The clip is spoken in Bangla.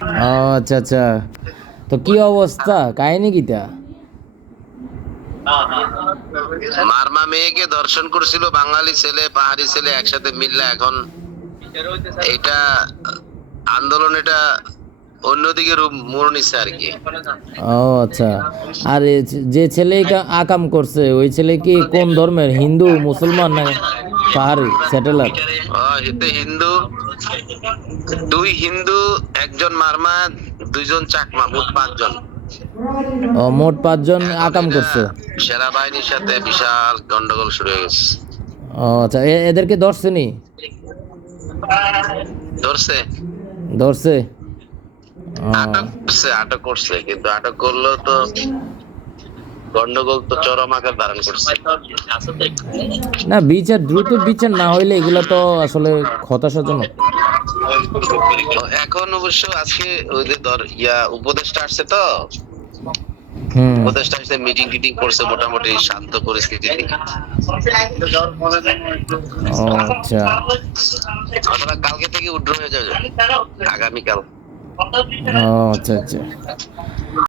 ও আচ্ছা আচ্ছা। তো কি অবস্থা? কাহিনী কিটা মারমা মেয়েকে দর্শন করছিল বাঙালি ছেলে পাহাড়ি ছেলে একসাথে মিললে এখন এটা আন্দোলন এটা অন্যদিকে রূপ মোড় নিচ্ছে আর কি। ও আচ্ছা। আর যে- ছেলে আকাম করছে ওই ছেলে কি কোন ধর্মের? হিন্দু মুসলমান না পাহাড়ি সেটেলার হিন্দু দুই হিন্দু একজন মারমা দুইজন চাকমা মোট পাঁচজন। ও মোট পাঁচজন আকাম করছে। সেনাবাহিনীর সাথে বিশাল গন্ডগোল শুরু হয়ে গেছে। ও আচ্ছা এদেরকে ধরছেনি ধরছে। ধরছে? আটক করছে আটক করছে কিন্তু আটক করল তো গন্ডগোল তো চরম আকার ধারণ করছে। না বিচার দ্রুত বিচার না হইলে এগুলো তো আসলে হতাশাজনক। এখন অবশ্য আজকে ওই যে ধর ইয়া উপদেশটা আসছে তো? হুম। উপদেশটা আসছে মিটিং টিটিং করছে মোটামুটি শান্ত পরিস্থিতি আচ্ছা। অথবা কালকে থেকে উড্র হয়ে যাবে আগামীকাল। ও আচ্ছা আচ্ছা।